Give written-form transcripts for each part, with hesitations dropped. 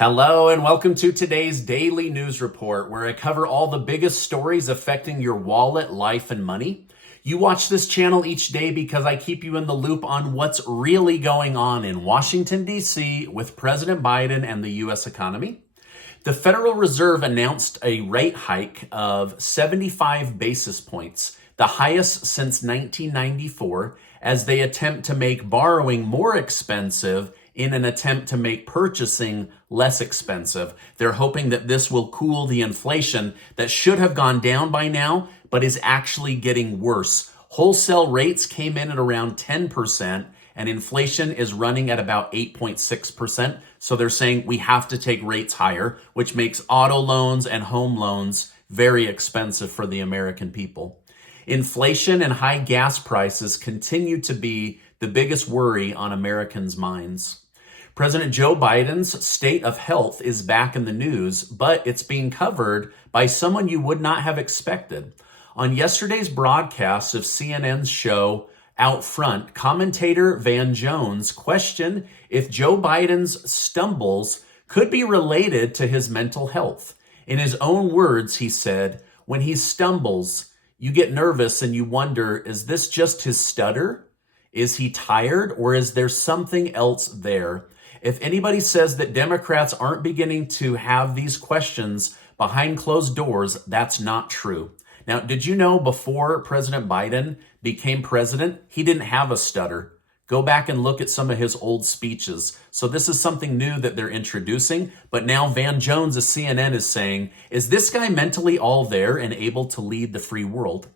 Hello and welcome to today's daily news report where I cover all the biggest stories affecting your wallet, life, and money. You watch this channel each day because I keep you in the loop on what's really going on in Washington, D.C. with President Biden and the U.S. economy. The Federal Reserve announced a rate hike of 75 basis points, the highest since 1994, as they attempt to make borrowing more expensive in an attempt to make purchasing less expensive. They're hoping that this will cool the inflation that should have gone down by now, but is actually getting worse. Wholesale rates came in at around 10%, and inflation is running at about 8.6%. So they're saying we have to take rates higher, which makes auto loans and home loans very expensive for the American people. Inflation and high gas prices continue to be the biggest worry on Americans' minds. President Joe Biden's state of health is back in the news, but it's being covered by someone you would not have expected. On yesterday's broadcast of CNN's show Out Front, commentator Van Jones questioned if Joe Biden's stumbles could be related to his mental health. In his own words, he said, "When he stumbles, you get nervous and you wonder, is this just his stutter? Is he tired, or is there something else there?" If anybody says that Democrats aren't beginning to have these questions behind closed doors, that's not true. Now, did you know before President Biden became president, he didn't have a stutter? Go back and look at some of his old speeches. So this is something new that they're introducing. But now Van Jones of CNN is saying, is this guy mentally all there and able to lead the free world?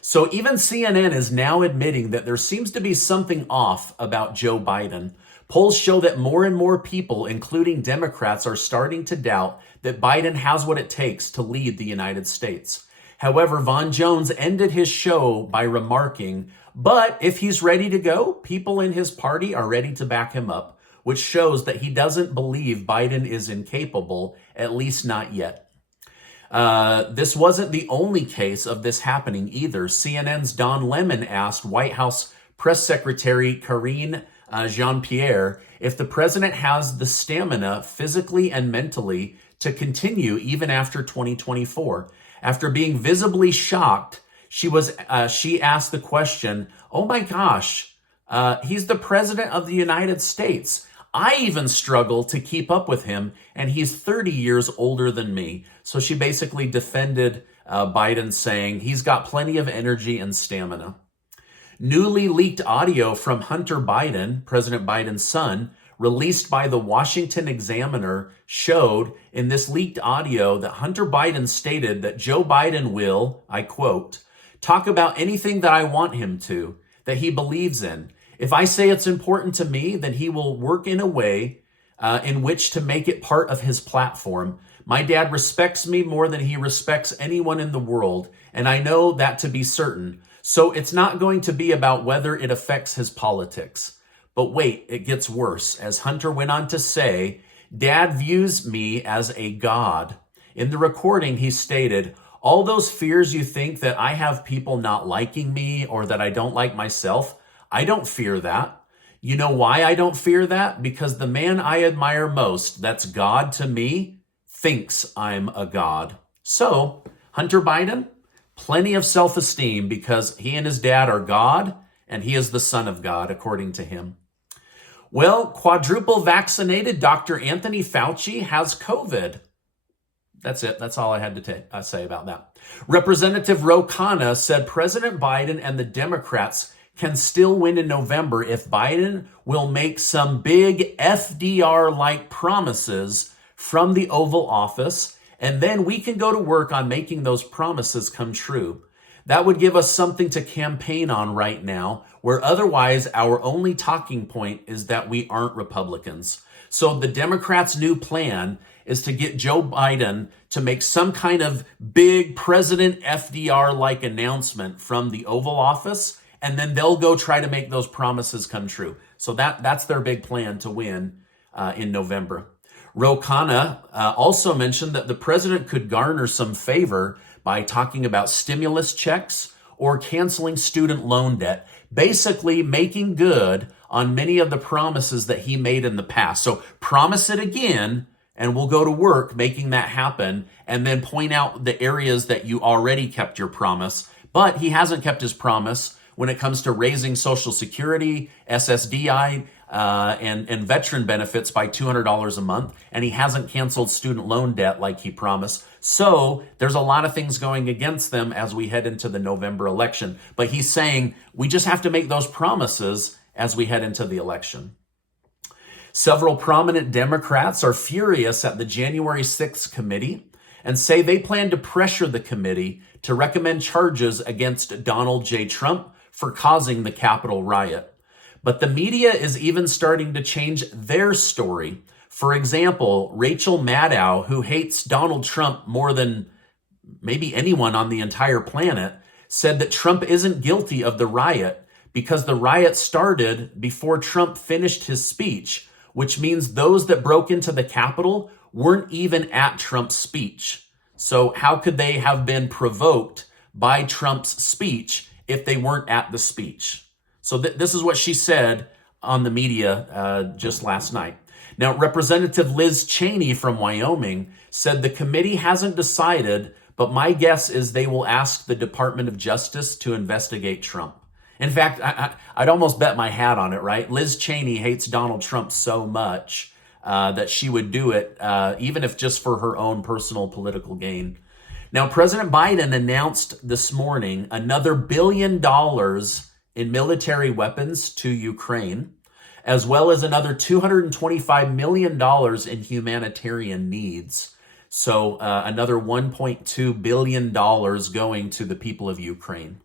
So even CNN is now admitting that there seems to be something off about Joe Biden. Polls show that more and more people, including Democrats, are starting to doubt that Biden has what it takes to lead the United States. However, Van Jones ended his show by remarking, but if he's ready to go, people in his party are ready to back him up, which shows that he doesn't believe Biden is incapable, at least not yet. This wasn't the only case of this happening either. CNN's Don Lemon asked White House Press Secretary Karine Jean-Pierre if the president has the stamina physically and mentally to continue even after 2024. After being visibly shocked, she asked the question, "Oh my gosh, he's the president of the United States. I even struggle to keep up with him, and he's 30 years older than me." So she basically defended Biden, saying he's got plenty of energy and stamina. Newly leaked audio from Hunter Biden, President Biden's son, released by the Washington Examiner, showed in this leaked audio that Hunter Biden stated that Joe Biden will, I quote, "talk about anything that I want him to, that he believes in. If I say it's important to me, then he will work in a way in which to make it part of his platform. My dad respects me more than he respects anyone in the world, and I know that to be certain. So it's not going to be about whether it affects his politics." But wait, it gets worse. As Hunter went on to say, "Dad views me as a god." In the recording, he stated, "All those fears you think that I have people not liking me or that I don't like myself, I don't fear that. You know why I don't fear that? Because the man I admire most, that's God to me, thinks I'm a god." So, Hunter Biden, plenty of self-esteem because he and his dad are God and he is the son of God, according to him. Well, quadruple vaccinated Dr. Anthony Fauci has COVID. That's it. That's all I had to say about that. Representative Khanna said President Biden and the Democrats can still win in November if Biden will make some big FDR-like promises from the Oval Office, and then we can go to work on making those promises come true. That would give us something to campaign on right now, where otherwise our only talking point is that we aren't Republicans. So the Democrats' new plan is to get Joe Biden to make some kind of big President FDR-like announcement from the Oval Office, and then they'll go try to make those promises come true. So that's their big plan to win in November. Khanna also mentioned that the president could garner some favor by talking about stimulus checks or canceling student loan debt, basically making good on many of the promises that he made in the past. So promise it again, and we'll go to work making that happen, and then point out the areas that you already kept your promise. But he hasn't kept his promise when it comes to raising Social Security, SSDI, and veteran benefits by $200 a month, and he hasn't canceled student loan debt like he promised. So there's a lot of things going against them as we head into the November election. But he's saying we just have to make those promises as we head into the election. Several prominent Democrats are furious at the January 6th committee and say they plan to pressure the committee to recommend charges against Donald J. Trump for causing the Capitol riot. But the media is even starting to change their story. For example, Rachel Maddow, who hates Donald Trump more than maybe anyone on the entire planet, said that Trump isn't guilty of the riot because the riot started before Trump finished his speech, which means those that broke into the Capitol weren't even at Trump's speech. So how could they have been provoked by Trump's speech if they weren't at the speech? So this is what she said on the media just last night. Now, Representative Liz Cheney from Wyoming said the committee hasn't decided, but my guess is they will ask the Department of Justice to investigate Trump. In fact, I'd almost bet my hat on it, right? Liz Cheney hates Donald Trump so much that she would do it, even if just for her own personal political gain. Now, President Biden announced this morning another $1 billion in military weapons to Ukraine, as well as another $225 million in humanitarian needs. So another $1.2 billion going to the people of Ukraine.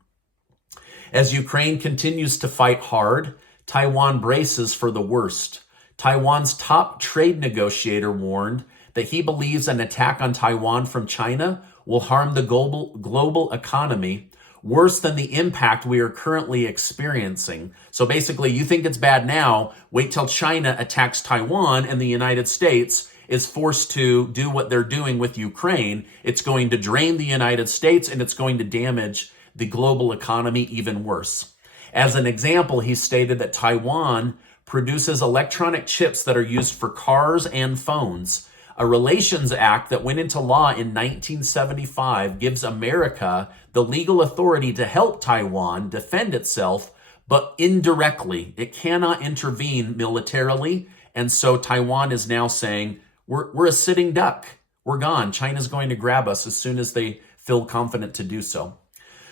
As Ukraine continues to fight hard, Taiwan braces for the worst. Taiwan's top trade negotiator warned that he believes an attack on Taiwan from China will harm the global economy worse than the impact we are currently experiencing. So basically, you think it's bad now, wait till China attacks Taiwan and the United States is forced to do what they're doing with Ukraine. It's going to drain the United States and it's going to damage the global economy even worse. As an example, he stated that Taiwan produces electronic chips that are used for cars and phones. A Relations Act that went into law in 1975 gives America the legal authority to help Taiwan defend itself, but indirectly. It cannot intervene militarily. And so Taiwan is now saying, we're a sitting duck. We're gone. China's going to grab us as soon as they feel confident to do so.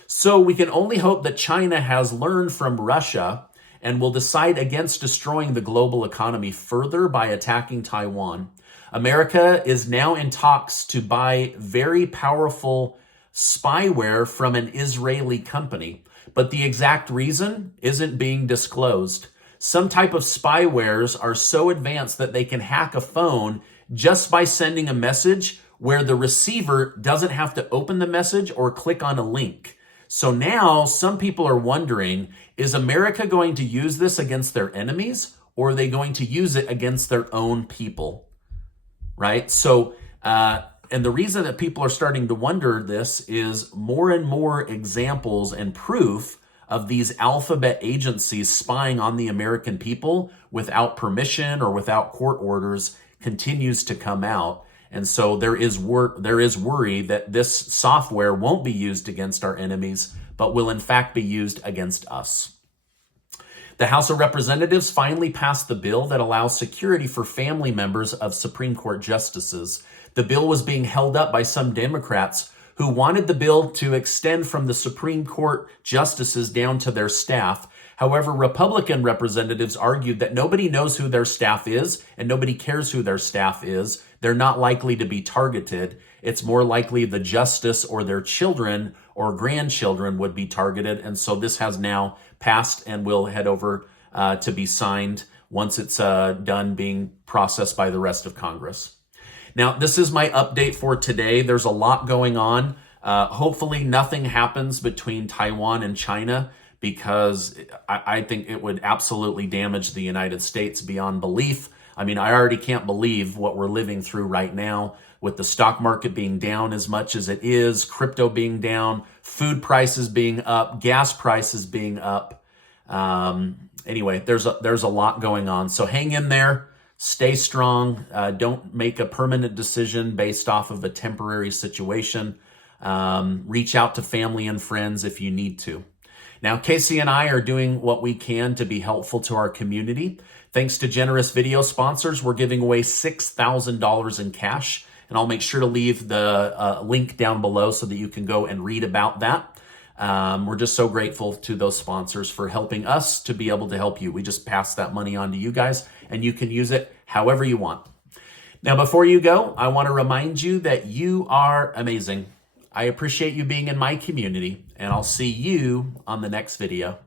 So we can only hope that China has learned from Russia and will decide against destroying the global economy further by attacking Taiwan. America is now in talks to buy very powerful spyware from an Israeli company, but the exact reason isn't being disclosed. Some type of spywares are so advanced that they can hack a phone just by sending a message where the receiver doesn't have to open the message or click on a link. So now some people are wondering, is America going to use this against their enemies, or are they going to use it against their own people? Right? So, and the reason that people are starting to wonder this is more and more examples and proof of these alphabet agencies spying on the American people without permission or without court orders continues to come out. And so there is worry that this software won't be used against our enemies, but will in fact be used against us. The House of Representatives finally passed the bill that allows security for family members of Supreme Court justices. The bill was being held up by some Democrats who wanted the bill to extend from the Supreme Court justices down to their staff. However, Republican representatives argued that nobody knows who their staff is and nobody cares who their staff is. They're not likely to be targeted. It's more likely the justice or their children or grandchildren would be targeted. And so this has now passed and will head over to be signed once it's done being processed by the rest of Congress. Now, this is my update for today. There's a lot going on. Hopefully nothing happens between Taiwan and China, because I think it would absolutely damage the United States beyond belief. I mean, I already can't believe what we're living through right now with the stock market being down as much as it is, crypto being down, food prices being up, gas prices being up. Anyway, there's a lot going on. So hang in there. Stay strong. Don't make a permanent decision based off of a temporary situation. Reach out to family and friends if you need to. Now, Casey and I are doing what we can to be helpful to our community. Thanks to generous video sponsors, we're giving away $6,000 in cash, and I'll make sure to leave the link down below so that you can go and read about that. We're just so grateful to those sponsors for helping us to be able to help you. We just pass that money on to you guys, and you can use it however you want. Now, before you go, I want to remind you that you are amazing. I appreciate you being in my community, and I'll see you on the next video.